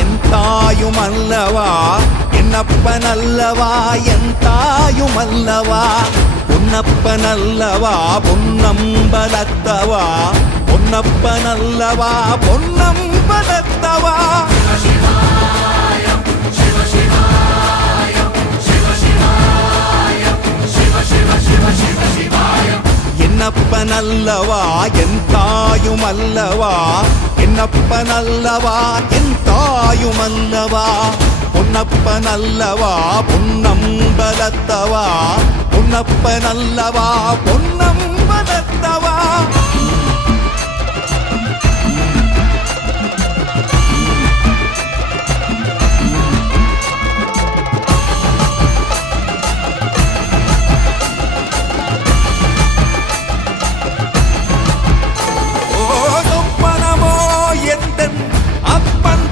என் தாயும் அல்லவா என்னப்பன் அல்லவா என் தாயும் அல்லவா பொன்னப்பன் அல்லவா பொன்னம்பலத்தவா பொன்னப்பன் அல்லவா பொன்னம்பலத்தவா என்னப்பன் அல்லவா என் தாயும் அல்லவா என்னப்பன் அல்லவா என் தாயும் அல்லவா பொன்னப்பன் அல்லவா பொன்னம்பலத்தவா பொன்னப்பன் அல்லவா பொன்னம்